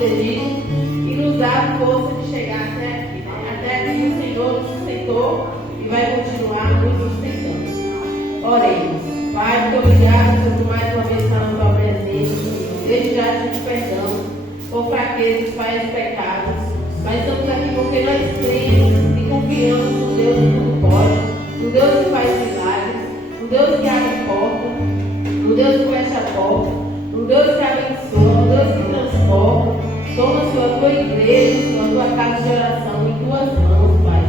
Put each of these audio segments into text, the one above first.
protegido e nos dá força de chegar até aqui, né? Até aqui o Senhor nos sustentou e vai continuar nos sustentando. Oremos. Pai, muito obrigado por mais uma vez estar na tua presença. Desde já te perdão por fraquezas, falhas, pecados. Mas estamos aqui porque nós cremos e confiamos no Deus que tudo pode, no Deus que faz milagres, no Deus que abre porta, no Deus que fecha a porta, no Deus que abençoa, no Deus que transforma. Toma, Senhor, a tua igreja, Senhor, a tua casa de oração em tuas mãos, Pai.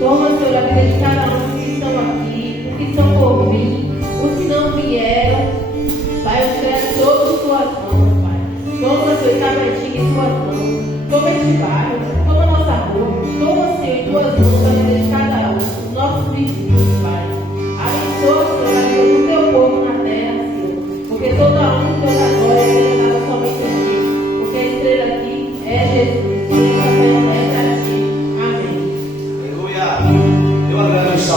Toma, Senhor, a vida de cada um que estão aqui, os que estão por vir, os que não vieram. Pai, eu entrego todos em tuas mãos, Pai. Toma, Senhor, esta bretinha em tuas mãos. Toma este bairro, toma a nossa rua. Toma, Senhor, em tuas mãos a vida de cada um, os nossos vizinhos, Pai. Abençoa, Senhor, a vida do teu povo na terra, Senhor. Porque toda honra e toda glória seja dada somente a ti. Porque a estrela aqui é Jesus. E essa fé é para ti. Amém. Aleluia. Eu agradeço a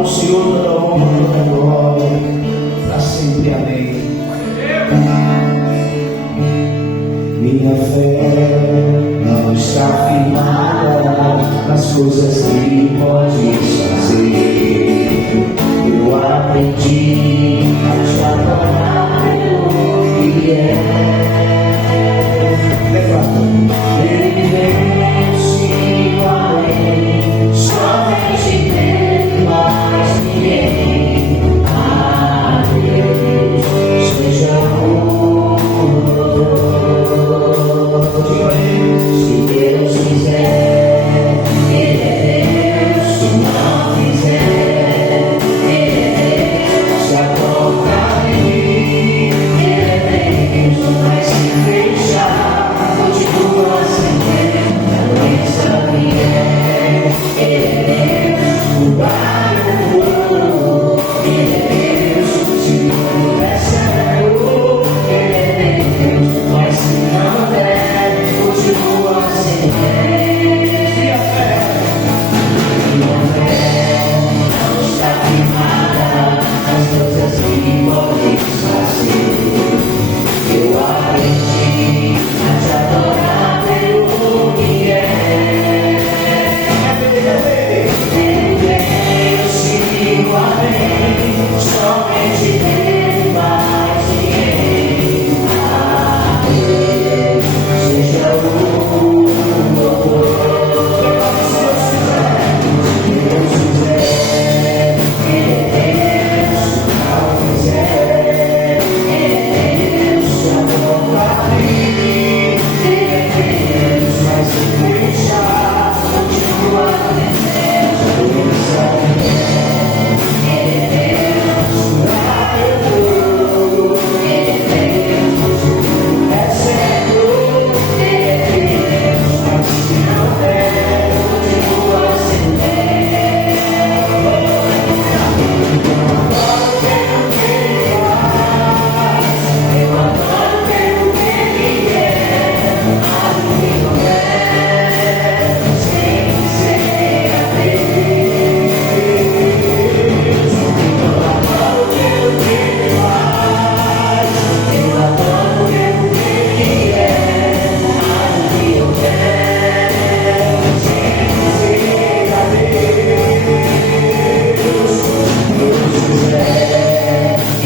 Ao Senhor toda honra, toda glória, para sempre. Amém. Minha fé não está firmada nas coisas que podes fazer. Eu aprendi a te adorar pelo que é. Ele vence além, somente Ele, mais ninguém. A Deus seja o se Deus quiser, Ele é Deus. Se não quiser, Ele é Deus. Se a porta abrir, Ele é Deus. Mas se fechar, continua sem Deus. A doença vier, Ele é Deus. O bairro puro, Ele é Deus. Se tudo der certo, Ele é Deus. Mas se não der, continua sem Deus. Minha fé não está firmada nas coisas que podes fazer. Eu aprendi a te adorar pelo que é. Deus se amém, somente Ele, mais ninguém. A Deus seja o louvor. Se Deus quiser, Ele é Deus. Se não quiser, Ele é Deus. Se a porta abrir, Ele é Deus. Mas se fechar, continua sem Deus. A doença vier, Ele é Deus. O bairro, Ele é Deus. Se tudo der certo, Ele é Deus. Mas se não der, continua sem Deus. Eu adoro pelo que Ele é. Amo e não é, sem ser a Deus. Eu adoro pelo que Ele faz. Eu adoro pelo que Ele é. Amo e não é, sem ser a Deus. Deus quiser, Ele é Deus. Ele é Deus. Se a porta abrir,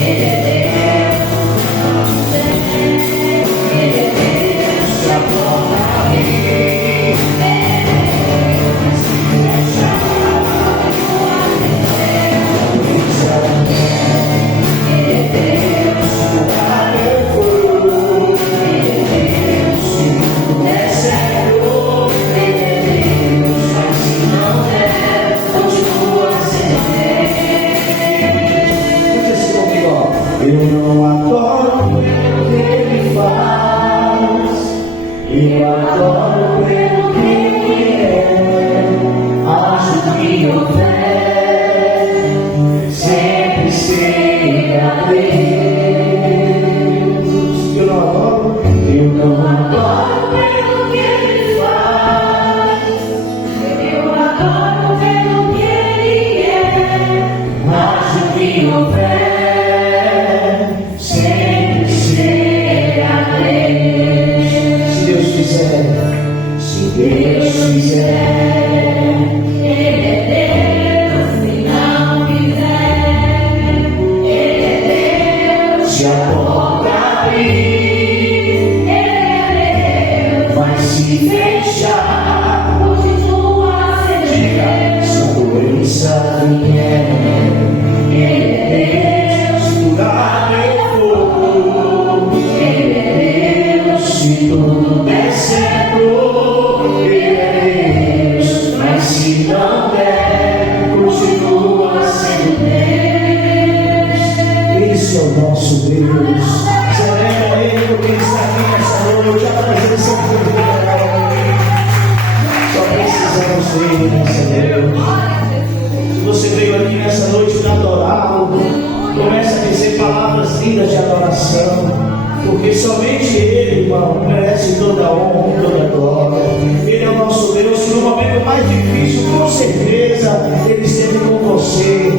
mas se fechar, continua sem Deus. A doença vier, Ele é Deus. O bairro, Ele é Deus. Se tudo der certo, Ele é Deus. Mas se não der, continua sem Deus. Diz assim comigo, ó. Eu não adoro pelo que Ele faz. Eu adoro pelo que Ele é. Acho que eu tenho sempre ser a Deus. Eu não adoro. Eu não adoro pelo que Ele faz. Eu adoro pelo que Ele é. Acho que eu tenho sempre ser a Deus. Se Deus quiser, se Deus quiser, Ele é Deus. Se não quiser, Ele é Deus. Se a porta abrir, Ele é Deus. Mas se fechar, continua sem Deus. Se a doença vier, Ele é Deus. Se curar meu corpo, Ele é Deus. Se tudo der certo, Ele é Deus. Mas se não der, continua sendo Deus. Esse é o nosso Deus. Celebra Ele porque Ele está aqui nessa noite. A presença dele. Só precisamos dele nessa noite. Se você veio aqui nessa noite para adorá-lo, comece a dizer palavras lindas de adoração. Porque somente Ele, irmão, merece toda a honra e toda a glória. Ele é o nosso Deus. No momento mais difícil, com certeza, Ele esteve com você.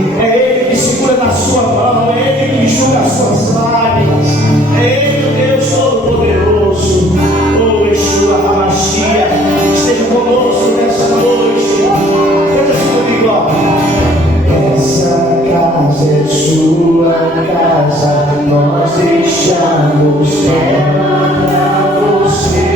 casa nós deixamos ela pra você.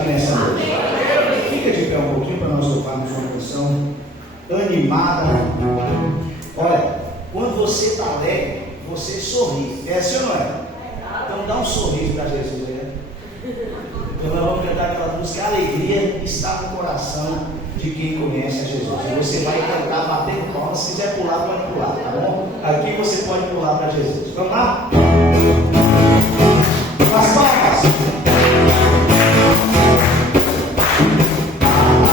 aqui nessa noite. Fica de pé um pouquinho para nós louvarmos uma canção animada. Olha, quando você está alegre, você sorri. É assim ou não é? Então dá um sorriso para Jesus, né? Então nós vamos cantar aquela música, a alegria está no coração de quem conhece a Jesus. E você vai cantar batendo palmas, se quiser pular, pode pular, tá bom? Aqui você pode pular para Jesus. Vamos lá? As palmas! A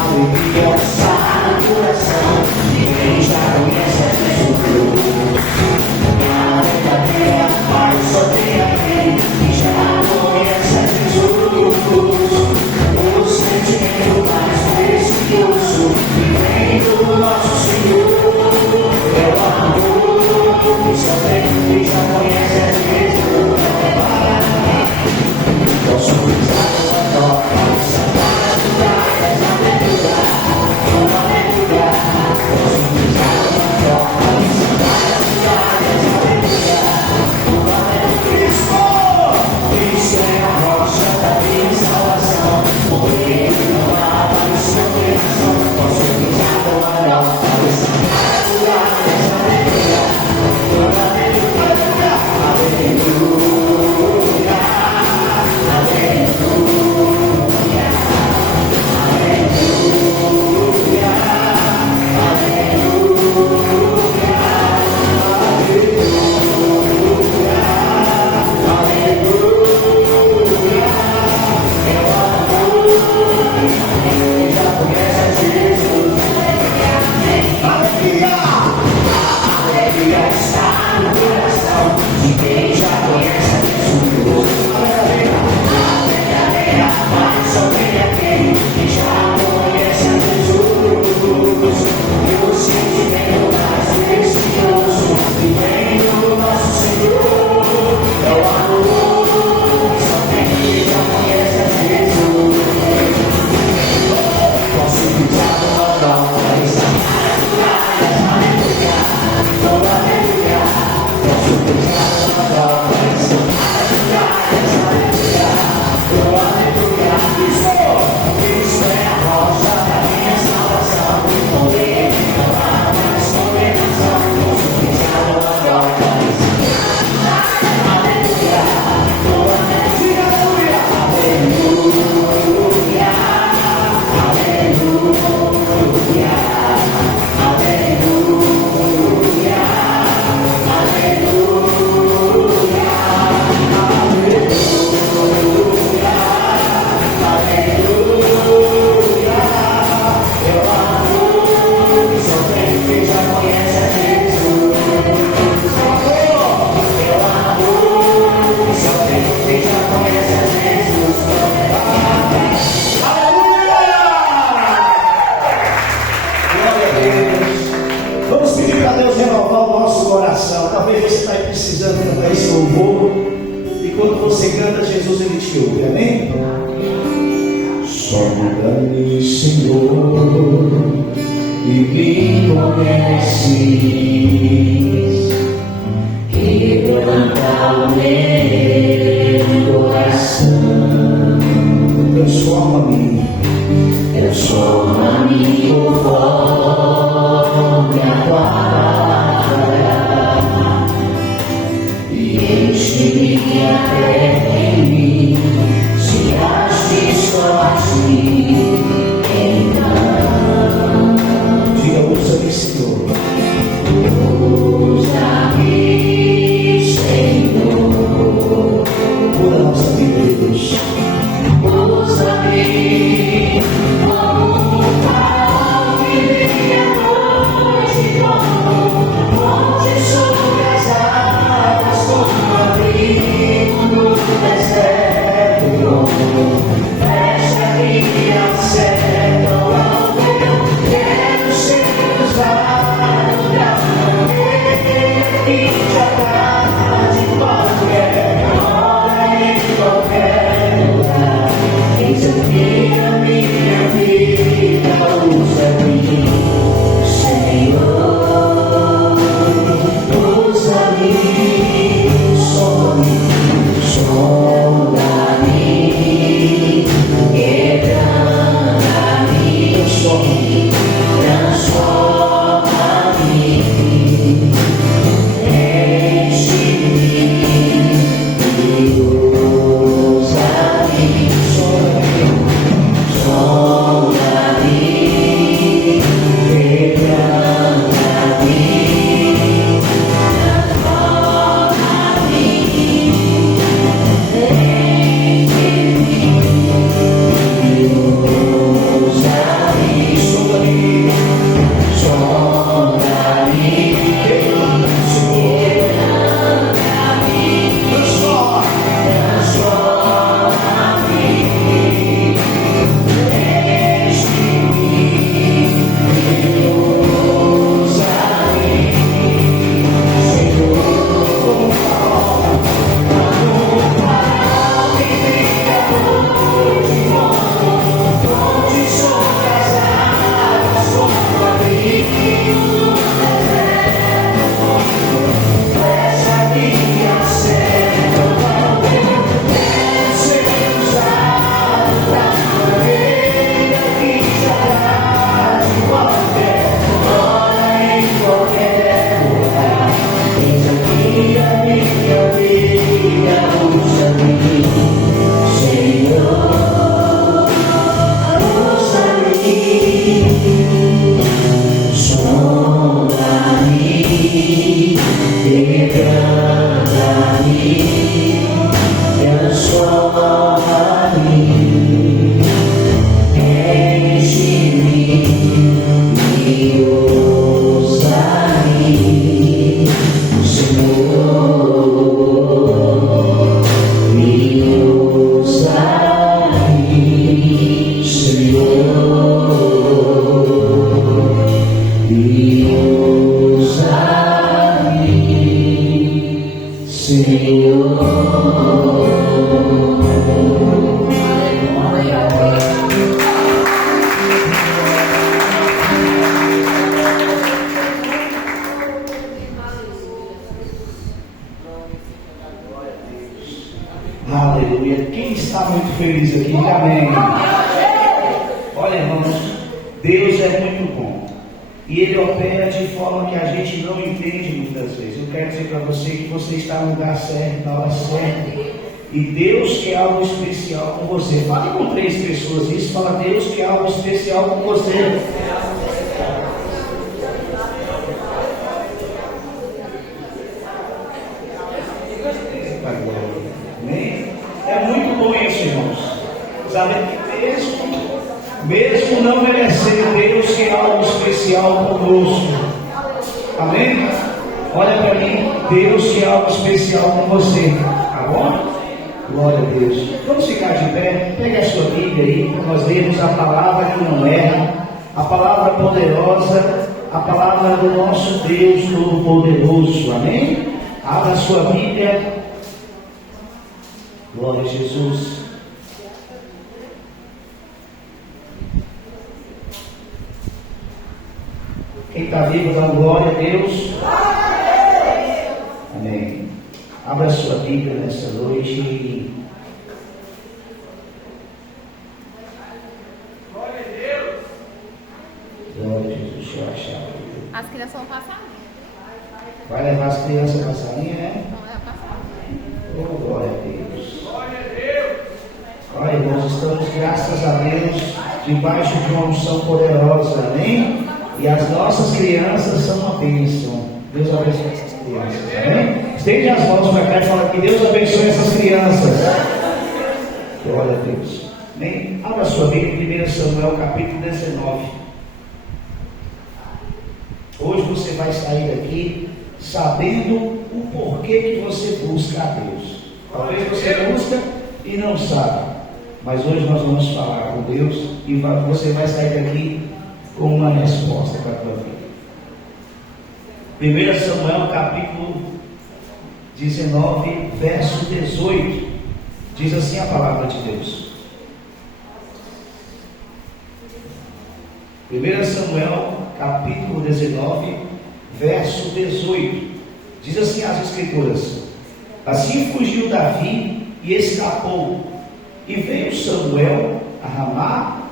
alegria está no coração de quem já conhece a Jesus. A verdadeira paz só tem aquele que já conhece a Jesus. O sentimento mais precioso que vem do nosso Senhor é o amor que só tem quem já conhece a Jesus. Posso usar uma nova saudade do lugar, aleluia, aleluia. Posso usar uma nova saudade do lugar, aleluia, aleluia. Cristo é a rocha da minha salvação, porque Ele não há para o seu coração. Posso usar uma nova saudade do lugar, aleluia, aleluia, aleluia. Usa-me, Deus é muito bom. E Ele opera de forma que a gente não entende muitas vezes. Eu quero dizer para você que você está no lugar certo, na hora certa. E Deus quer algo especial com você. Fale com 3 pessoas isso. Fala, Deus quer algo especial com você. É muito bom isso, irmãos. Sabe que mesmo não merecendo, Deus quer algo especial conosco. Amém? Olha para mim, Deus quer algo especial com você. Tá bom? Glória a Deus. Vamos ficar de pé. Pegue a sua Bíblia aí, para nós lermos a palavra que não erra, a palavra poderosa, a palavra do nosso Deus Todo-Poderoso. Amém? Abra a sua Bíblia. Glória a Jesus. Quem está vivo, dá glória a Deus. Amém. Abra a sua Bíblia nessa noite. Glória a Deus. Glória a Jesus. Deixa eu achar. As crianças vão passar. Vai levar as crianças para a salinha, né? Vão passar. Oh, glória a Deus. Glória a Deus. Olha, irmãos, estamos, graças a Deus, debaixo de uma unção poderosa, amém? E as nossas crianças são uma bênção. Deus abençoe essas crianças, amém? Estende as mãos para cá e fala que Deus abençoe essas crianças. Glória a Deus. Amém? Abra a sua Bíblia em 1 Samuel capítulo 19. Hoje você vai sair daqui sabendo o porquê que você busca a Deus. Talvez você busca e não sabe, mas hoje nós vamos falar com Deus e você vai sair daqui com uma resposta para a tua vida. 1 Samuel capítulo 19, verso 18, diz assim a palavra de Deus. 1 Samuel capítulo 19, verso 18, diz assim as Escrituras: assim fugiu Davi e escapou, e veio Samuel a Ramá,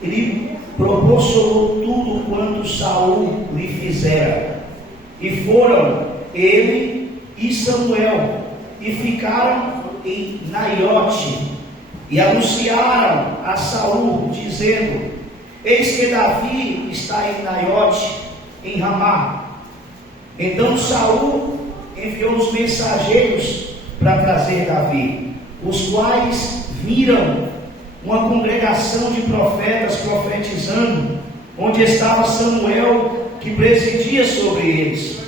e lhe proporcionou tudo quanto Saul lhe fizera. E foram ele e Samuel, e ficaram em Naiote, e anunciaram a Saul, dizendo: eis que Davi está em Naiote, em Ramá. Então Saul enviou os mensageiros para trazer Davi, os quais viram uma congregação de profetas profetizando, onde estava Samuel, que presidia sobre eles.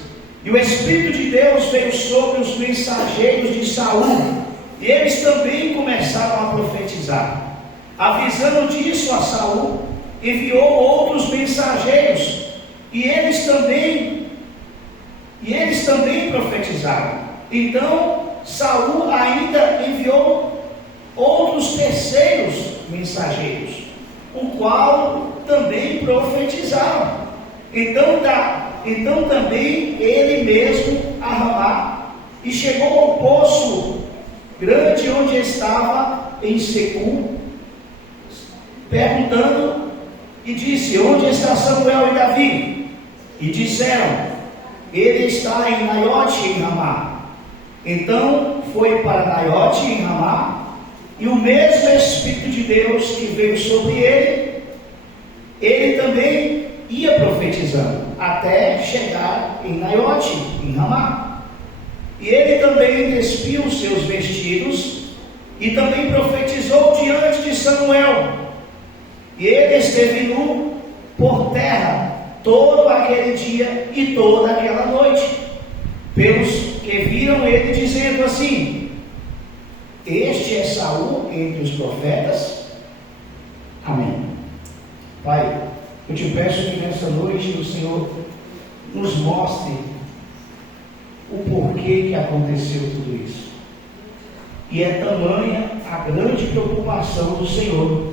E o Espírito de Deus veio sobre os mensageiros de Saul, e eles também começaram a profetizar. Avisando disso a Saul, enviou outros mensageiros, e eles também profetizaram. Então Saul ainda enviou outros terceiros mensageiros, o qual também profetizaram. Então também ele mesmo a Ramá, e chegou ao poço grande onde estava em Secu, perguntando, e disse: onde está Samuel e Davi? E disseram: ele está em Naiote, em Ramá. Então foi para Naiote, em Ramá, e o mesmo Espírito de Deus que veio sobre ele também ia profetizando, até chegar em Naiote, em Ramá. E ele também despiu os seus vestidos, e também profetizou diante de Samuel. E ele esteve nu por terra todo aquele dia e toda aquela noite, pelos que viram ele, dizendo assim: este é Saul entre os profetas. Amém. Pai, eu te peço que nessa noite o Senhor nos mostre o porquê que aconteceu tudo isso. E é tamanha a grande preocupação do Senhor,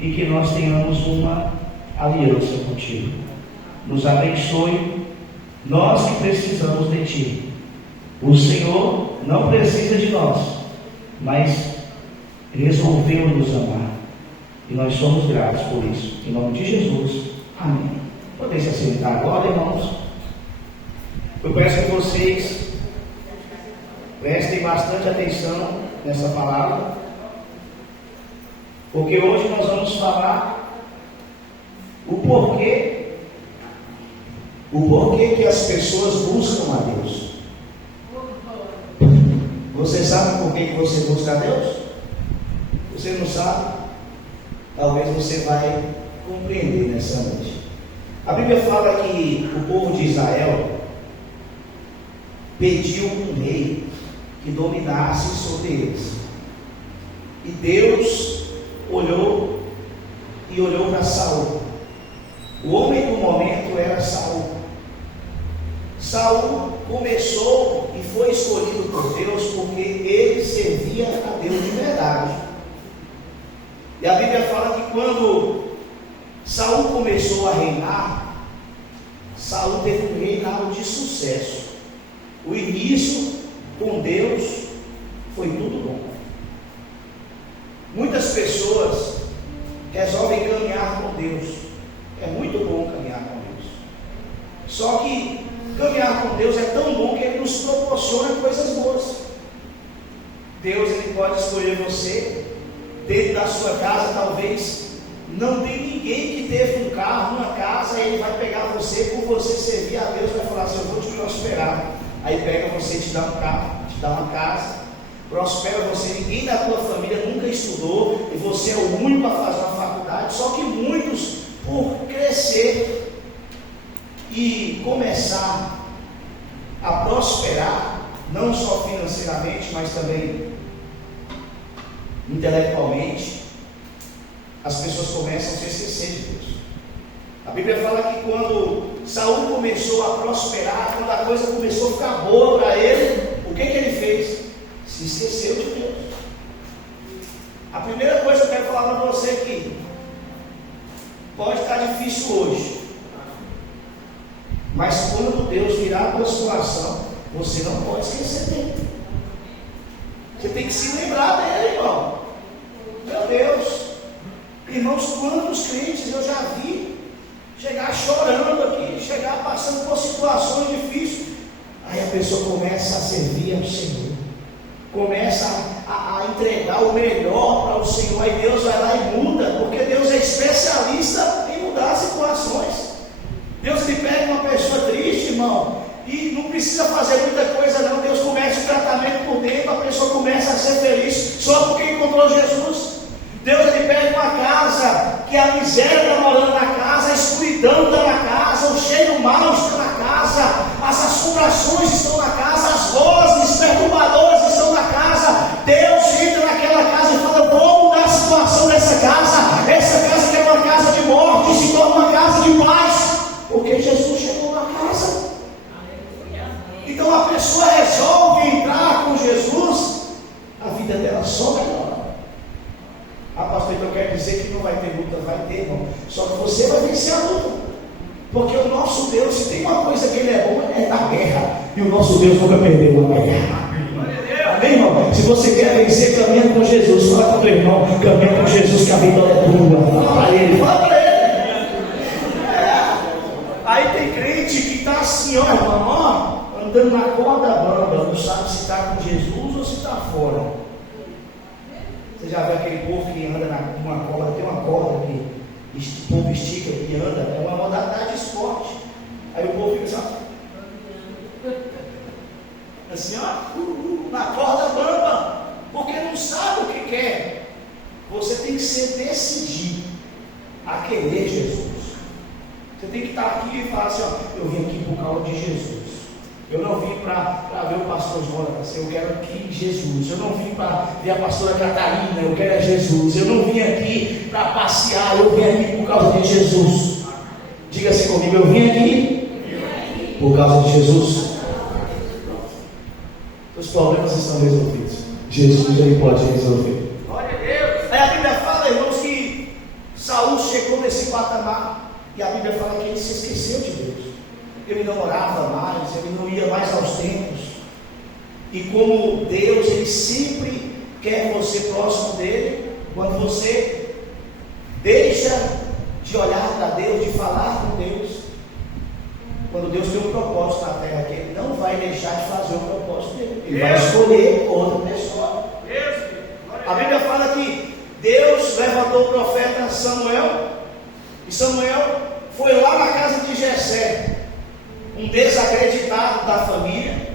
e que nós tenhamos uma aliança contigo. Nos abençoe, nós que precisamos de Ti. O Senhor não precisa de nós, mas resolveu nos amar, e nós somos gratos por isso. Em nome de Jesus. Amém. Podem se assentar agora, irmãos. Eu peço que vocês prestem bastante atenção nessa palavra, porque hoje nós vamos falar o porquê que as pessoas buscam a Deus. Você sabe por que você busca a Deus? Você não sabe? Talvez você vai compreender nessa noite. A Bíblia fala que o povo de Israel pediu um rei que dominasse sobre eles. E Deus olhou para Saul. O homem do momento era Saul. Saul começou e foi escolhido por Deus porque ele servia a Deus de verdade. E a Bíblia fala que quando Saul começou a reinar, Saul teve um reinado de sucesso. O início com Deus foi tudo bom. Muitas pessoas resolvem caminhar com Deus. É muito bom caminhar com Deus. Só que caminhar com Deus é tão bom que Ele nos proporciona coisas boas. Deus, Ele pode escolher você. Dentro da sua casa, talvez não tem ninguém que teve um carro, uma casa, e Ele vai pegar você, por você servir a Deus, vai falar assim: eu vou te prosperar. Aí pega você, te dá um carro, te dá uma casa, prospera você. Ninguém da tua família nunca estudou, e você é o único a fazer uma faculdade. Só que muitos, por crescer e começar a prosperar, não só financeiramente, mas também intelectualmente, as pessoas começam a se esquecer de Deus. A Bíblia fala que quando Saul começou a prosperar, quando a coisa começou a ficar boa para ele, o que ele fez? Se esqueceu de Deus. A primeira coisa que eu quero falar para você aqui: pode estar difícil hoje, mas quando Deus virar a tua situação, você não pode esquecer dele. Você tem que se lembrar dele, irmão. Meu Deus, irmãos, quantos crentes eu já vi chegar chorando aqui, chegar passando por situações difíceis. Aí a pessoa começa a servir ao Senhor, começa a entregar o melhor para o Senhor. Aí Deus vai lá e muda, porque Deus é especialista em mudar as situações. Deus lhe pega uma pessoa triste, irmão, e não precisa fazer muita coisa não. Deus começa o tratamento por dentro, a pessoa começa a ser feliz só porque encontrou Jesus. Deus lhe pega uma casa que a miséria está morando na casa, a escuridão está na casa, o cheiro mau está na casa, as assombrações estão na casa, as vozes perturbadoras estão na casa. Deus entra naquela casa e fala: vou mudar a situação dessa casa. Essa casa que era uma casa de morte se torna uma casa de paz, porque Jesus chegou na casa. Então a pessoa resolve entrar com Jesus, a vida dela só melhora. Ah, pastor, então quer dizer que não vai ter luta? Vai ter, irmão. Só que você vai vencer a luta. Porque o nosso Deus, se tem uma coisa que Ele é bom, é na guerra. E o nosso Deus nunca perdeu uma guerra. Amém, irmão? Se você quer vencer, caminha com Jesus. Fala com o teu irmão: caminha com Jesus, que a vitória é tua. Fala para ele, fala para ele. Aí tem crente que está assim, ó, irmão, ó, andando na corda bamba, não sabe se está com Jesus ou se está fora. Você já viu aquele povo que anda numa corda? Tem uma corda que o povo estica e anda, é uma modalidade de esporte. Aí o povo fica assim, ó, na corda bamba, porque não sabe o que quer. Você tem que ser decidido a querer Jesus. Você tem que estar aqui e falar assim: ó, eu vim aqui por causa de Jesus. Eu não vim para ver o pastor Jonas, eu quero aqui Jesus. Eu não vim para ver a pastora Catarina, eu quero Jesus. Eu não vim aqui para passear, eu vim aqui por causa de Jesus. Diga assim comigo: eu vim aqui por causa de Jesus. Os problemas estão resolvidos. Jesus, Ele pode resolver. Glória a Deus. Aí a Bíblia fala, irmãos, que Saul chegou nesse patamar, e a Bíblia fala que ele se esqueceu de Deus. Ele não orava mais, ele não ia mais aos templos. E como Deus, Ele sempre quer você próximo dEle, quando você deixa de olhar para Deus, de falar Ele vai escolher outra pessoa. A Bíblia fala que Deus levantou o profeta Samuel, e Samuel foi lá na casa de Jessé, um desacreditado da família,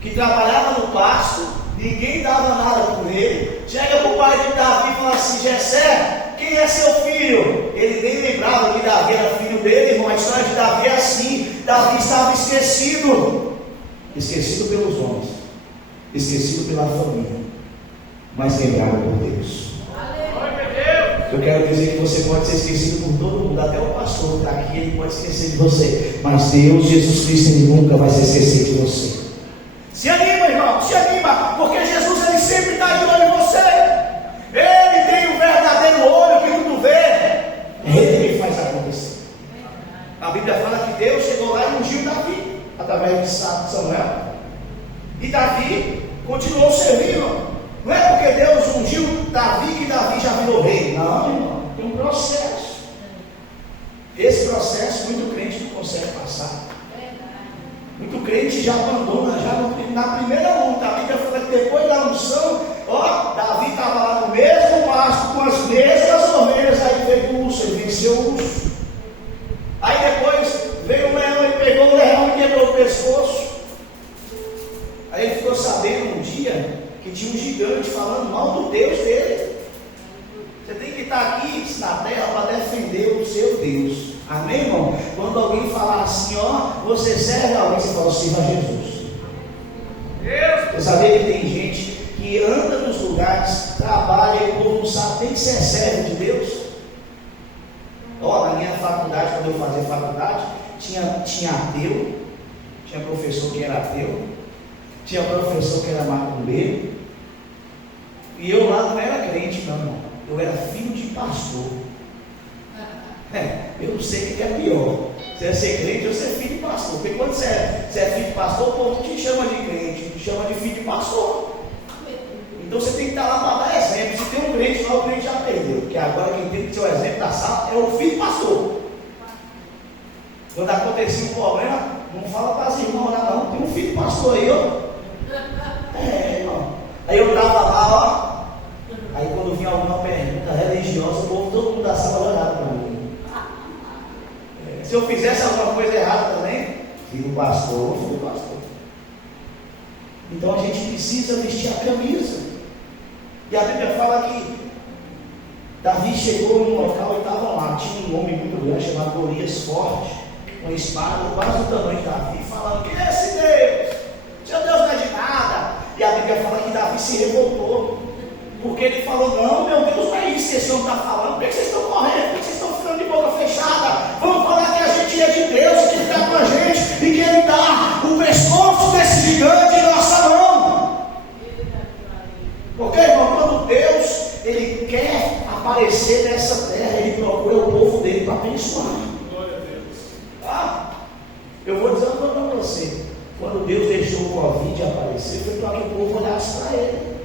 que trabalhava no pasto, ninguém dava nada por ele. Chega para o pai de Davi e fala assim: Jessé, quem é seu filho? Ele nem lembrava que Davi era filho dele, irmão. A história de Davi é assim: Davi estava esquecido pelos homens, esquecido pela família, mas lembrado por Deus. Eu quero dizer que você pode ser esquecido por todo mundo, até o pastor que está aqui, ele pode esquecer de você, mas Deus, Jesus Cristo, ele nunca vai se esquecer de você. Se anima, irmão, se anima, porque Jesus, ele sempre está de olho em você. Ele tem um verdadeiro olho que tudo vê. É ele que faz acontecer. A Bíblia fala que Deus chegou lá e ungiu Davi através de Samuel, e Davi continuou servindo. Não é porque Deus ungiu Davi que Davi já virou rei. Não, irmão, tem um processo. Esse processo muito crente não consegue passar. Muito crente já abandona, já na primeira luta. A Bíblia fala que depois da unção, Davi estava lá no mesmo pasto, com as mesmas ovelhas. Aí veio o urso, ele venceu o urso. Aí depois veio o leão, ele pegou o leão e quebrou o pescoço. Aí ele ficou sabendo um dia que tinha um gigante falando mal do Deus dele. Você tem que estar aqui na terra para defender o seu Deus. Amém, irmão? Quando alguém falar assim, você serve a alguém, você fala, sirva a Jesus. Você sabia que tem gente que anda nos lugares, trabalha e o povo não sabe nem que você é servo de Deus? Na minha faculdade, quando eu fazia faculdade, tinha ateu, tinha professor que era ateu, tinha professor que era macumbeiro, e eu lá não era crente, não, irmão. Eu era filho de pastor. Eu não sei o que é pior, você é ser crente ou ser filho de pastor. Porque quando você é filho de pastor, o povo te chama de crente, te chama de filho de pastor. Então você tem que estar lá para dar exemplo. Se tem um crente lá, o crente já perdeu. Porque agora quem tem que ser o exemplo da sala é o filho de pastor. Quando acontecia um problema, não fala para as irmãs lá não, tem um filho de pastor aí, irmão. Aí eu estava lá, aí quando vinha alguma pergunta religiosa, o povo, todo mundo da sala olhava para mim. Se eu fizesse alguma coisa errada também, filho do pastor. Então a gente precisa vestir a camisa. E a Bíblia fala que Davi chegou em um local e estava lá, tinha um homem muito grande chamado Golias, forte, com espada quase do tamanho de Davi, falando: quem é esse Deus? Seu Deus não é de nada. E a Bíblia fala que Davi se revoltou, porque ele falou: não, meu Deus, não é isso que esse homem está falando. Por que vocês estão correndo? Por que vocês estão ficando de boca fechada? Vamos falar que a gente é de Deus, que Ele está com a gente e que Ele dá o pescoço desse gigante em nossa mão. Porque, irmão, quando Deus Ele quer aparecer nessa terra, Ele procura o povo dele para abençoar. Eu vou dizer uma coisa para você: quando Deus deixou o Covid aparecer, foi para que o povo olhasse para Ele.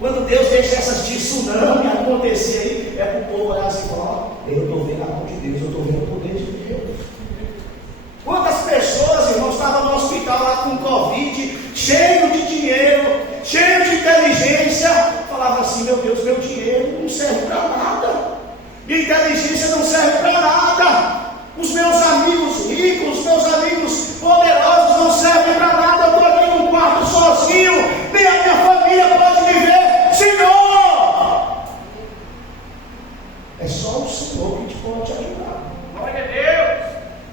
Quando Deus deixa essas tsunami acontecer aí, é para o povo olhar assim e falar: eu estou vendo a mão de Deus, eu estou vendo o poder de Deus. Quantas pessoas, irmãos, estavam no hospital lá com Covid, cheio de dinheiro, cheio de inteligência, falavam assim: meu Deus, meu dinheiro não serve para nada, minha inteligência não serve para nada, os meus amigos ricos, os meus amigos poderosos não servem para nada, eu estou aqui num quarto sozinho, nem a minha família pode me ver. Senhor, é só o Senhor que te pode te ajudar. Glória a Deus.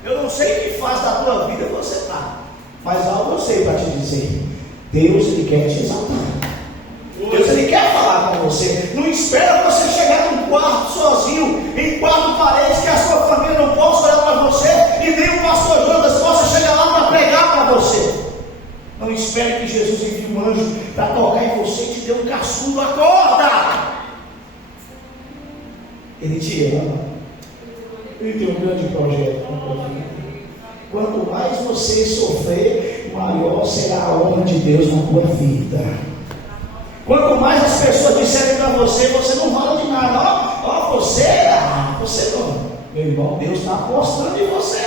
Eu não sei que fase da tua vida você está, mas algo eu sei para te dizer: Deus, Ele quer te exaltar. Deus, Ele quer falar com você. Não espera você chegar num quarto sozinho, em quatro paredes, que a sua família não possa olhar para você, e nem o pastor Jonas possa chegar lá para pregar para você. Não espere que Jesus envie um anjo para tocar em você e te dê um cascudo. Acorda! Ele te ama. Ele tem um grande projeto com a tua vida. Quanto mais você sofrer, maior será a honra de Deus na tua vida. Quanto mais as pessoas disserem para você, você não vale de nada. Você não. Meu irmão, Deus está apostando em você.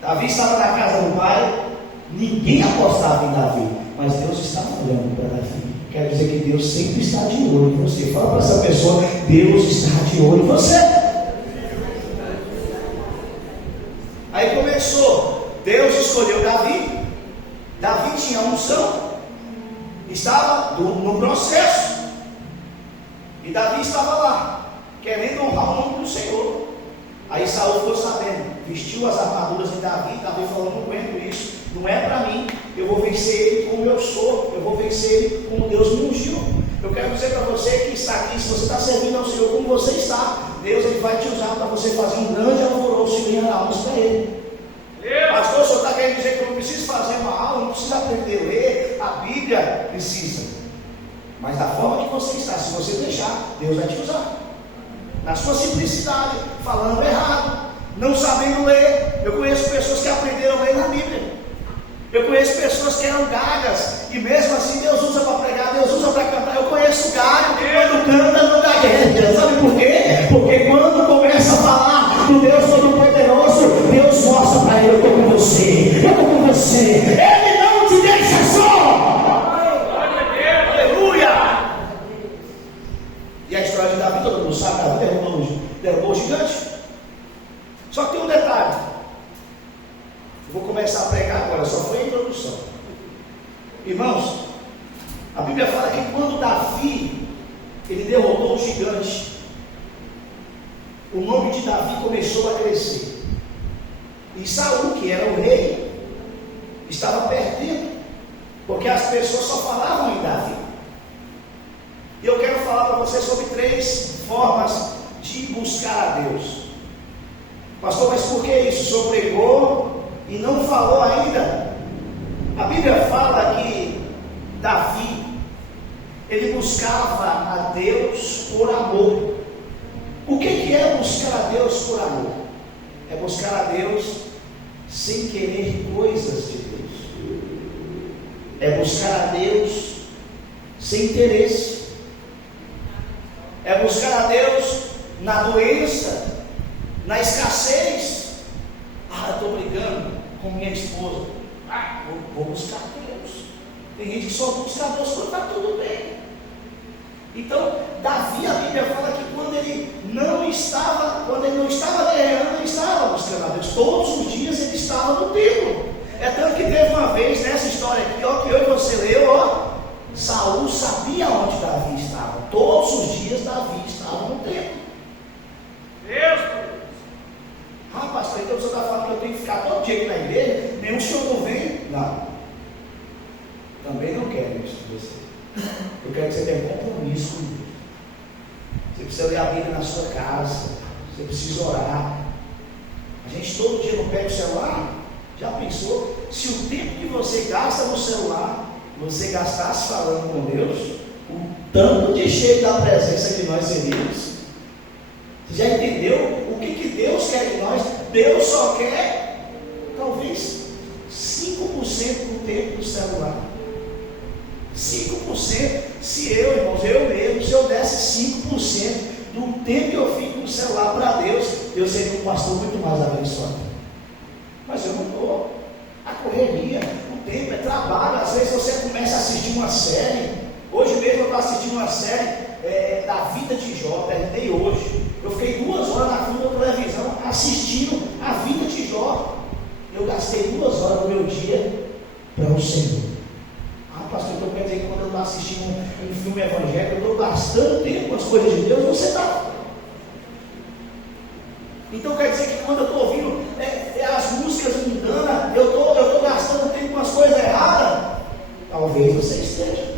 Davi estava na casa do pai, Ninguém apostava em Davi, mas Deus estava olhando para Davi. Quer dizer que Deus sempre está de olho em você. Fala para essa pessoa: Deus está de olho em você. Aí começou, Deus escolheu Davi. Davi tinha unção, estava no processo, e Davi estava lá, querendo honrar o nome do Senhor. Aí Saul ficou sabendo, vestiu as armaduras de Davi. Davi falou: não aguento isso, não é para mim, eu vou vencer ele como eu sou, eu vou vencer ele como Deus me ungiu. Eu quero dizer para você que está aqui, se você está servindo ao Senhor como você está, Deus ele vai te usar para você fazer um grande alvoroço e ganhar almas para ele. Pastor, o senhor está querendo dizer que eu não preciso fazer uma aula, não preciso aprender a ler a Bíblia? Precisa, mas da forma que você está, se você deixar, Deus vai te usar. Na sua simplicidade, falando errado, não sabendo ler. Eu conheço pessoas que aprenderam a ler na Bíblia. Eu conheço pessoas que eram gagas, e mesmo assim Deus usa para pregar, Deus usa para cantar. Eu conheço gago que quando canta não gagueja. Sabe por quê? Porque quando começa a falar do Deus Todo-Poderoso, Deus mostra para ele: eu estou com você, eu estou com você. Ele não te deixa só. Aleluia! E a história de Davi, todo mundo sabe, Davi derrubou o gigante. Só que tem um detalhe. Eu vou começar a pregar agora, só foi a introdução. Irmãos, a Bíblia fala que quando Davi ele derrotou o gigante, o nome de Davi começou a crescer. E Saul, que era o rei, estava perdendo, porque as pessoas só falavam em Davi. E eu quero falar para você sobre 3 formas de buscar a Deus. Pastor, mas por que isso? O senhor pregou e não falou ainda? A Bíblia fala que Davi, ele buscava a Deus por amor. O que é buscar a Deus por amor? É buscar a Deus sem querer coisas de Deus. É buscar a Deus sem interesse. É buscar a Deus na doença, na escassez. Eu estou brigando com minha esposa. Vou buscar Deus. Tem gente que só busca a Deus quando está tudo bem. Então, Davi, a Bíblia fala que quando ele não estava guerreando, ele estava buscando a Deus. Todos os dias ele estava no templo. É tanto que teve uma vez nessa história aqui, ó, que eu e você leu, ó, Saul sabia onde Davi estava. Todos os dias Davi estava no templo. Deus! Pastor, então você está falando que eu tenho que ficar todo dia aqui na igreja? Nenhum senhor não vem? Não. Também não quero isso de você. Eu quero que você tenha compromisso com Deus. Você precisa ler a Bíblia na sua casa. Você precisa orar. A gente todo dia não pega o celular? Já pensou? Se o tempo que você gasta no celular, você gastasse falando com Deus, o tanto de cheio da presença que nós seríamos. Você já entendeu o que Deus quer de nós? Deus só quer, talvez, 5% do tempo do celular. 5%. Se eu mesmo, se eu desse 5% do tempo que eu fico no celular para Deus, eu seria um pastor muito mais abençoado. Mas eu não estou. A correria, o tempo é trabalho. Às vezes você começa a assistir uma série. Hoje mesmo eu estou assistindo uma série da vida de Jó, terminei hoje. Eu fiquei 2 horas na frente da televisão assistindo a vida de Jó. Eu gastei 2 horas do meu dia para o Senhor. Pastor, então quer dizer que quando eu estou assistindo um filme evangélico, eu estou gastando tempo com as coisas de Deus? Você está. Então quer dizer que quando eu estou ouvindo as músicas mundanas, eu estou gastando tempo com as coisas erradas? Talvez você esteja.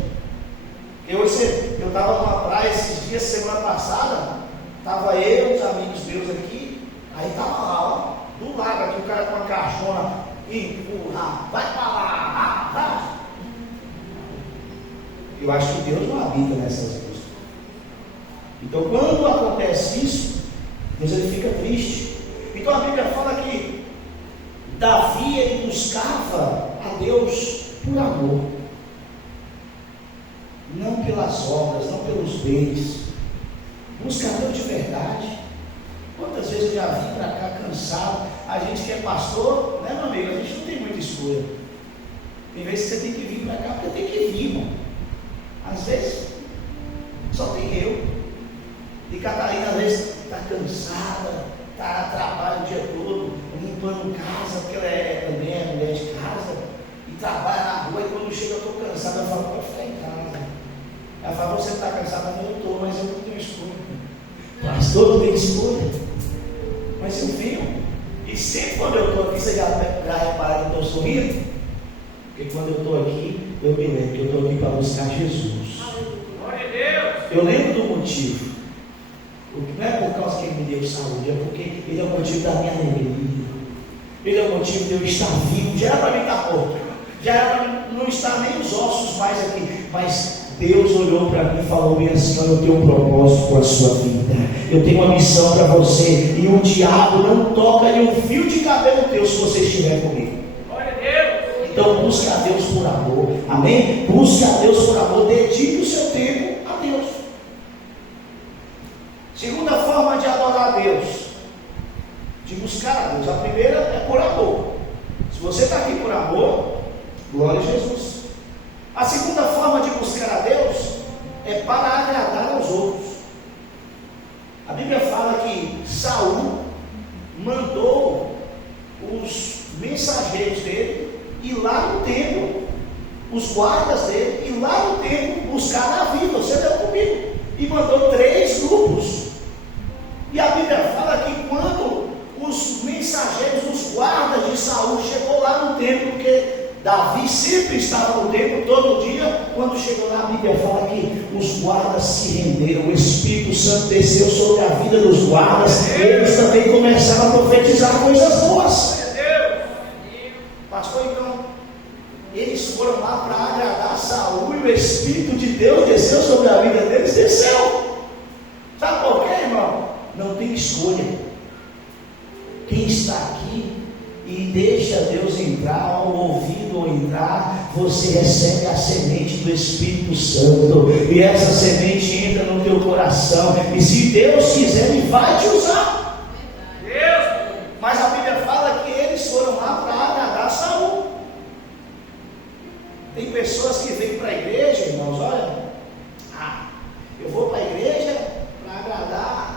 Eu estava numa praia esses dias, semana passada, estava eu e os amigos meus aqui, aí estava lá, ó, do lado aqui, o cara com uma caixona, empurra, vai para lá, vai. Eu acho que Deus não habita nessas músicas. Então quando acontece isso, Deus ele fica triste. Então a Bíblia fala que Davi ele buscava a Deus por amor, não pelas obras, não pelos bens. Busca a Deus de verdade. Quantas vezes eu já vim para cá cansado? A gente que é pastor, né, meu amigo? A gente não tem muita escolha. Tem vezes que você tem que vir para cá, porque tem que vir, irmão. Às vezes, só tem eu. E Catarina, às vezes, está cansada, está trabalha o dia todo, limpando casa, porque ela também é mulher de casa, e trabalha na rua, e quando chega eu estou cansada, eu falo, pode ficar em casa. Ela fala, você está cansada? Não, eu estou, mas eu não tenho escolha. Pastor, tem escolha. Mas eu venho. E sempre quando eu estou aqui, você já repararam que eu estou sorrindo? Porque quando eu estou aqui, eu me lembro que eu estou aqui para buscar Jesus. Glória a Deus. Eu lembro do motivo. Não é por causa que Ele me deu saúde, é porque Ele é o motivo da minha alegria. Ele é o motivo de eu estar vivo. Já era para mim estar morto. Já era para mim não estar nem os ossos mais aqui. Mas Deus olhou para mim e falou bem assim: olha, eu tenho um propósito com a sua vida. Eu tenho uma missão para você. E o diabo não toca nem um fio de cabelo teu se você estiver comigo. Glória a Deus. Então busque a Deus por amor. Amém? Busque a Deus por amor. Dedique o seu tempo a Deus. Segunda forma de adorar a Deus, de buscar a Deus. A primeira é por amor. Se você está aqui por amor, glória a Jesus. A segunda forma de buscar a Deus é para agradar aos outros. A Bíblia fala que Saul mandou os mensageiros dele ir lá no templo, os guardas dele, ir lá no templo buscar Davi. Você deu comigo. E mandou 3 grupos. E a Bíblia fala que quando os mensageiros, os guardas de Saul chegou lá no templo, porque Davi sempre estava no templo todo dia, quando chegou lá, a Bíblia fala que os guardas se renderam, o Espírito Santo desceu sobre a vida dos guardas, eles também começaram a profetizar coisas boas. Pastor, então, eles foram lá para agradar Saul, e o Espírito de Deus desceu sobre a vida deles, desceu. Sabe por quê, irmão? Não tem escolha. Quem está aqui e deixa Deus entrar, ao ouvido entrar, você recebe a semente do Espírito Santo, e essa semente entra no teu coração, e se Deus quiser, Ele vai te usar. Deus. Mas a Bíblia fala que eles foram lá para agradar Saul. Tem pessoas que vêm para a igreja, irmãos, olha, eu vou para a igreja para agradar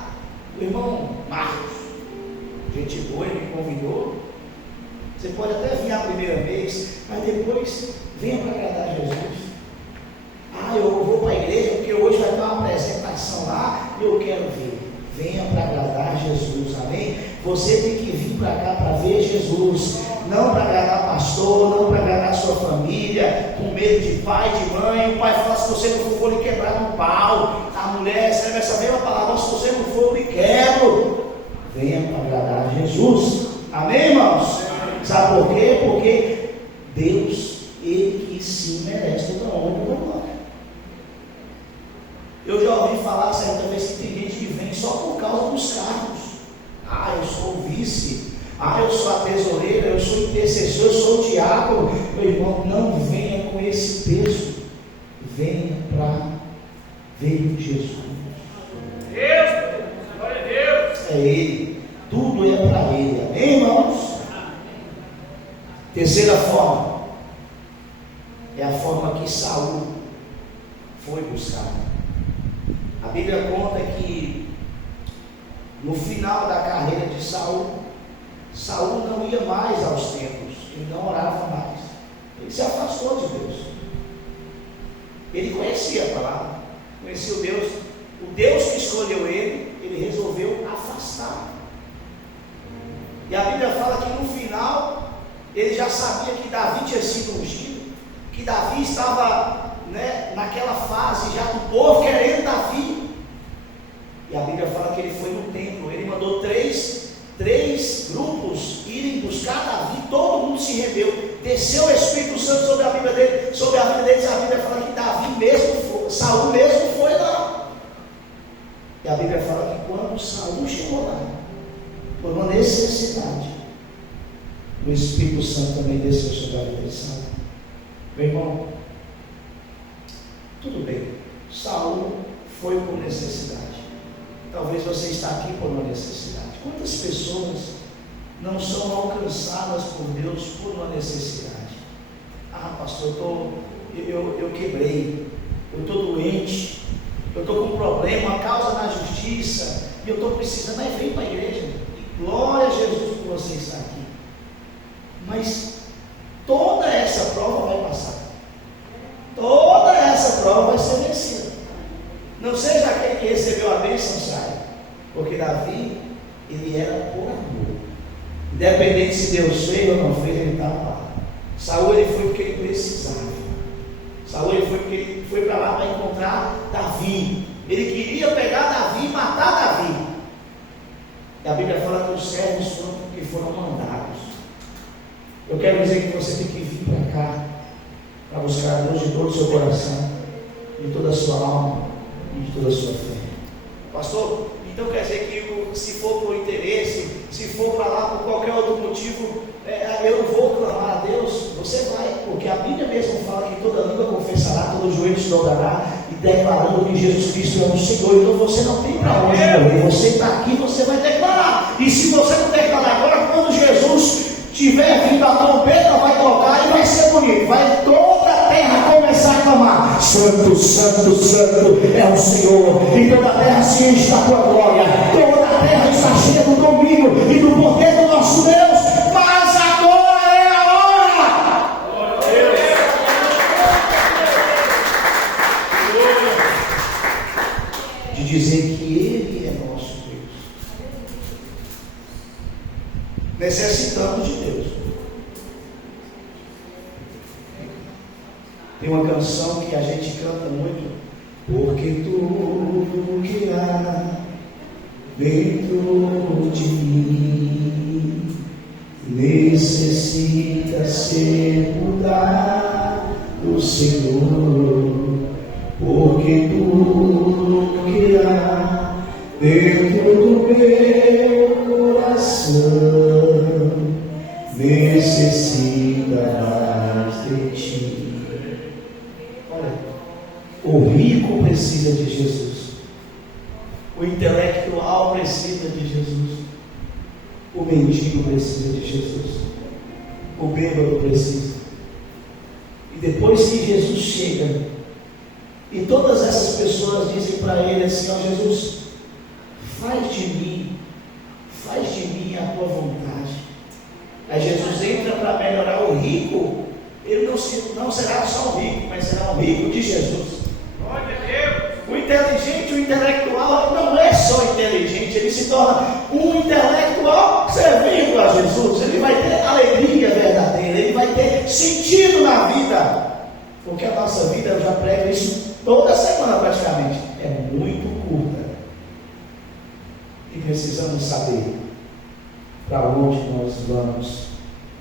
o irmão Marcos, gente boa, ele me convidou. Você pode até vir a primeira vez, mas depois venha para agradar Jesus. Eu vou para a igreja porque hoje vai ter uma apresentação lá e eu quero ver. Venha para agradar Jesus, amém? Você tem que vir para cá para ver Jesus, não para agradar pastor, não para agradar sua família, com medo de pai, de mãe. O pai fala: se você não for, vou lhe quebrar no pau. A mulher escreve essa mesma palavra: se você não for, eu lhe quebro. Venha para agradar Jesus, amém, irmãos? Sabe por quê? Porque Deus, Ele que sim merece toda a honra e toda a glória. Eu já ouvi falar certa vez que tem gente que vem só por causa dos cargos. Eu sou o vice, eu sou a tesoureira, eu sou o intercessor, eu sou o diácono. Meu irmão, não venha com esse peso, venha para ver Jesus. Deus, glória a Deus. É Ele, tudo é para Ele, amém, irmãos? Terceira forma é a forma que Saul foi buscar. A Bíblia conta que no final da carreira de Saul, Saul não ia mais aos templos, ele não orava mais, ele se afastou de Deus. Ele conhecia a palavra, conhecia o Deus que escolheu ele resolveu afastar. E a Bíblia fala que no final ele já sabia que Davi tinha sido ungido, que Davi estava, naquela fase já do povo querendo Davi. E a Bíblia fala que ele foi no templo, ele mandou três grupos irem buscar Davi, todo mundo se rendeu, desceu o Espírito Santo sobre a vida deles, a Bíblia fala que Davi mesmo, Saul mesmo foi lá. E a Bíblia fala que quando Saul chegou lá, por uma necessidade, o Espírito Santo também desceu sobre a vida de Saul. Meu irmão, tudo bem, Saul foi por necessidade. Talvez você está aqui por uma necessidade. Quantas pessoas não são alcançadas por Deus por uma necessidade? Ah, pastor, eu quebrei, eu estou doente, eu estou com um problema, uma causa na justiça, e eu estou precisando, mas vem para a igreja. E glória a Jesus por você estar aqui. Mas toda essa prova vai passar. Toda essa prova vai ser vencida. Não seja aquele que recebeu a bênção, sai. Porque Davi, ele era por amor. Independente se Deus fez ou não fez, ele estava lá. Saul, ele foi porque ele precisava. Saul, ele foi porque ele foi para lá para encontrar Davi. Ele queria pegar Davi e matar Davi. E a Bíblia fala que os servos foram porque foram mandados. Eu quero dizer que você tem que vir para cá para buscar a Deus de todo o seu coração, de toda a sua alma e de toda a sua fé. Pastor, então quer dizer que se for por interesse, se for para lá por qualquer outro motivo, eu vou clamar a Deus? Você vai, porque a Bíblia mesmo fala que toda língua confessará, todo joelho se dobrará, e declarando que Jesus Cristo é o Senhor. Então você não tem para onde correr, você está aqui, você vai declarar. E se você não declarar agora, quando Jesus tiver vindo, a trompeta vai tocar e vai ser bonito, vai toda a terra começar a clamar: Santo, Santo, Santo é o Senhor, e toda a terra se enche da tua glória, toda a terra está cheia do domínio e do poder do nosso Deus. Mas agora é a hora de dizer que Ele é nosso Deus. Necessitamos de Deus. Tem uma canção que a gente canta muito: porque tudo que há dentro de mim necessita ser mudado do Senhor. Porque tudo que há dentro do meu coração necessita mais de ti. Olha, o rico precisa de Jesus, o intelectual precisa de Jesus, o mendigo precisa de Jesus, o bêbado precisa. E depois que Jesus chega e todas essas pessoas dizem para ele assim: ó Jesus, faz de mim a tua vontade. Aí Jesus entra para melhorar o rico. Ele não será só um rico, mas será um rico de Jesus. Glória a Deus. O inteligente, o intelectual não é só inteligente, ele se torna um intelectual servindo a Jesus. Ele vai ter alegria verdadeira, ele vai ter sentido na vida, porque a nossa vida, eu já prego isso toda semana praticamente, é muito curta, e precisamos saber para onde nós vamos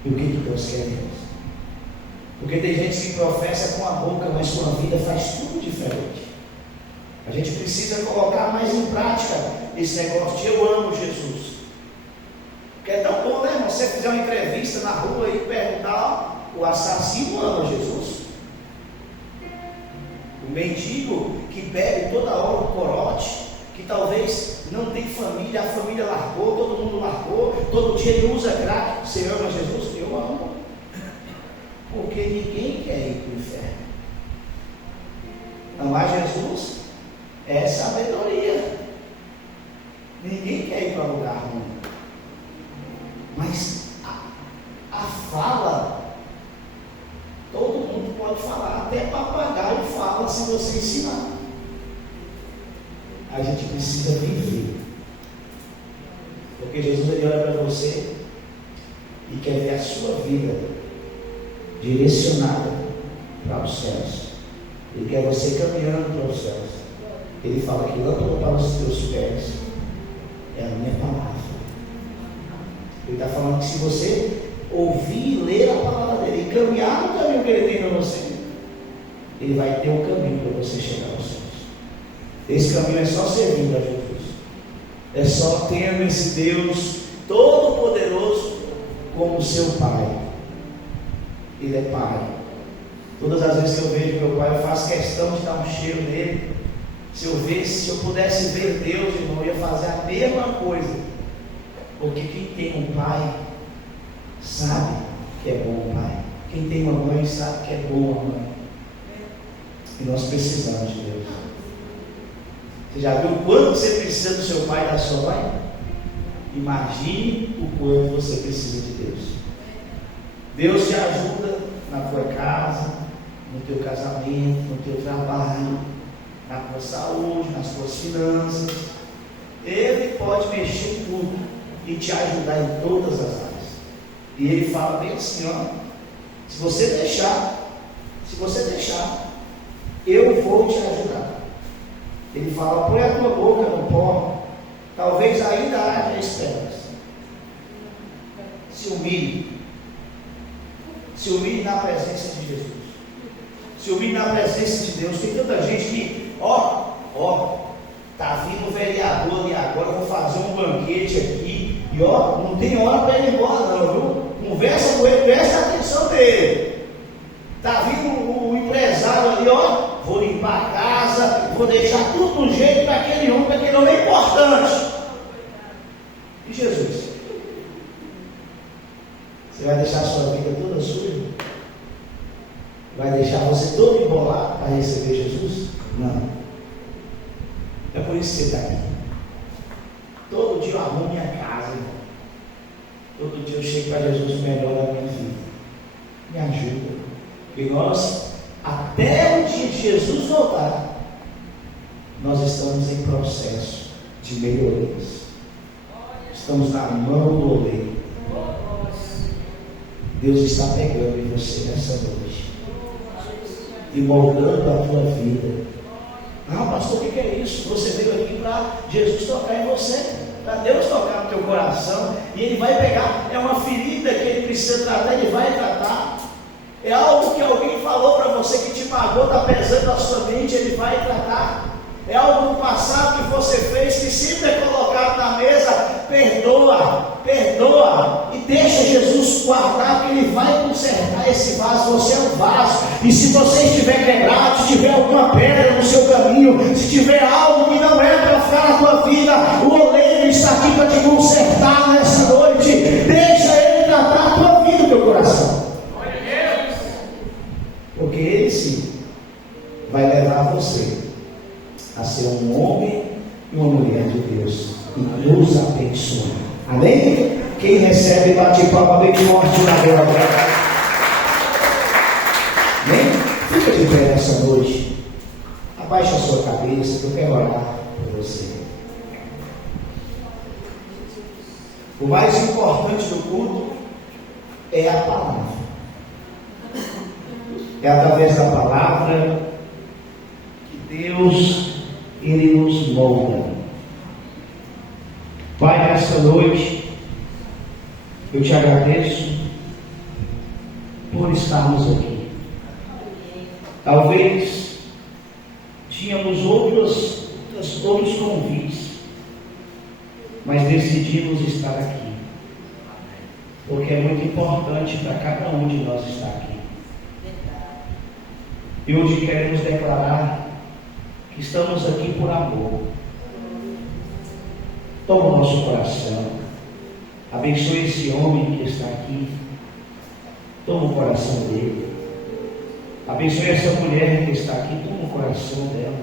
e o que Deus quer de nós. Porque tem gente que professa com a boca, mas com a vida faz tudo diferente. A gente precisa colocar mais em prática esse negócio de eu amo Jesus. Porque é tão bom, né, irmão? Você fizer uma entrevista na rua e perguntar: o assassino ama Jesus? O mendigo que bebe toda hora um corote, que talvez não tem família, a família largou, todo mundo largou, todo dia ele usa crack. Você ama Jesus? Eu amo. Porque ninguém quer ir para o inferno. Amar Jesus é sabedoria. Ninguém quer ir para lugar ruim. Mas a fala, todo mundo pode falar, até papagaio fala se você ensinar. A gente precisa viver. Porque Jesus, ele olha para você e quer ver a sua vida direcionada para os céus. Ele quer você caminhando para os céus. Ele fala que lâmpada para os teus pés é a minha palavra. Ele está falando que se você ouvir e ler a palavra dele e caminhar no caminho que ele tem para você, ele vai ter um caminho para você chegar aos céus. Esse caminho é só servindo a Jesus, é só tendo esse Deus todo-poderoso como seu Pai. Ele é Pai. Todas as vezes que eu vejo meu Pai, eu faço questão de dar um cheiro nele. Se eu pudesse ver Deus, irmão, eu ia fazer a mesma coisa. Porque quem tem um Pai sabe que é bom o Pai. Quem tem mamãe sabe que é boa mãe. E nós precisamos de Deus. Você já viu o quanto você precisa do seu pai e da sua mãe? Imagine o quanto você precisa de Deus. Deus te ajuda na tua casa, no teu casamento, no teu trabalho, na tua saúde, nas tuas finanças. Ele pode mexer em tudo e te ajudar em todas as áreas. E ele fala bem assim, ó, se você deixar, eu vou te ajudar. Ele fala, põe a tua boca no pó, talvez ainda haja esperança. Se humilhe na presença de Jesus. Se humilhe na presença de Deus. Tem tanta gente que, tá vindo o vereador ali agora, vou fazer um banquete aqui, e não tem hora para ele ir embora não, viu? Conversa com ele, presta atenção dele. Tá vindo o empresário ali, vou limpar a casa, vou deixar tudo do jeito para aquele homem é importante. E Jesus? Você vai deixar a sua vida toda suja? Vai deixar você todo embolado para receber Jesus? Não. É por isso que você está aqui. Todo dia eu arrumo minha casa, irmão. Todo dia eu chego para Jesus, melhor da minha vida. Me ajuda. Porque nós, até o dia de Jesus voltar, nós estamos em processo de melhorias. Estamos na mão do oleiro. Deus está pegando em você nessa noite e moldando a tua vida. Pastor, o que é isso? Você veio aqui para Jesus tocar em você, para Deus tocar no teu coração, e Ele vai pegar. É uma ferida que Ele precisa tratar, Ele vai tratar. É algo que alguém falou para você que te magoou, está pesando na sua mente, Ele vai tratar. É algo no passado que você fez, que sempre é colocado na mesa. Perdoa e deixa Jesus guardar, que Ele vai consertar esse vaso. Você é um vaso, e se você estiver quebrado, se tiver alguma pedra no seu caminho, se tiver algo que não é para ficar na tua vida, o oleiro está aqui para te consertar nessa noite. Deixa Ele tratar a tua vida, o teu coração, porque Ele sim vai levar você a ser um homem e uma mulher de Deus e nos abençoar. Amém? Quem recebe, bate palma bem forte na glória. Amém? Fica de pé nessa noite. Abaixa a sua cabeça, que eu quero orar por você. O mais importante do culto é a palavra. É através da palavra que Deus, Ele nos molda. Pai, nessa noite, eu te agradeço por estarmos aqui. Talvez tínhamos outros convites, mas decidimos estar aqui, porque é muito importante para cada um de nós estar aqui. E hoje queremos declarar que estamos aqui por amor. Toma o nosso coração, abençoe esse homem que está aqui, toma o coração dele, abençoe essa mulher que está aqui, toma o coração dela,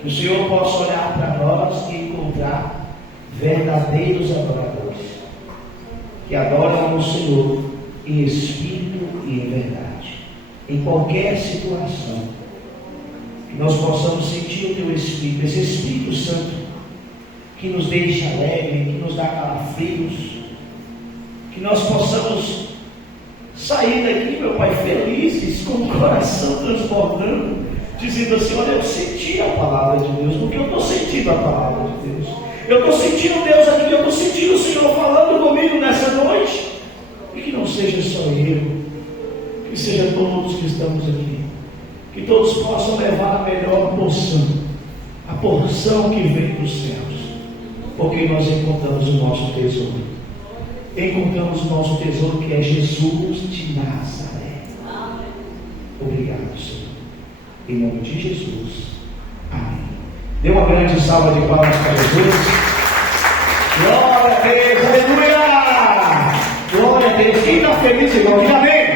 que o Senhor possa olhar para nós e encontrar verdadeiros adoradores, que adoram o Senhor em espírito e em verdade, em qualquer situação, que nós possamos sentir o teu Espírito, esse Espírito Santo, que nos deixa alegre, que nos dá calafrios, que nós possamos sair daqui, meu Pai, felizes, com o coração transbordando, dizendo assim: olha, eu senti a palavra de Deus, porque eu estou sentindo a palavra de Deus, eu estou sentindo Deus aqui, eu estou sentindo o Senhor falando comigo nessa noite. E que não seja só eu, que seja todos que estamos aqui, que todos possam levar a melhor porção, a porção que vem dos céus, porque nós encontramos o nosso tesouro. Encontramos o nosso tesouro, que é Jesus de Nazaré. Obrigado, Senhor. Em nome de Jesus. Amém. Dê uma grande salva de palmas para Jesus. Glória a Deus. Aleluia. Glória a Deus. Quem está feliz, irmão? Diga amém.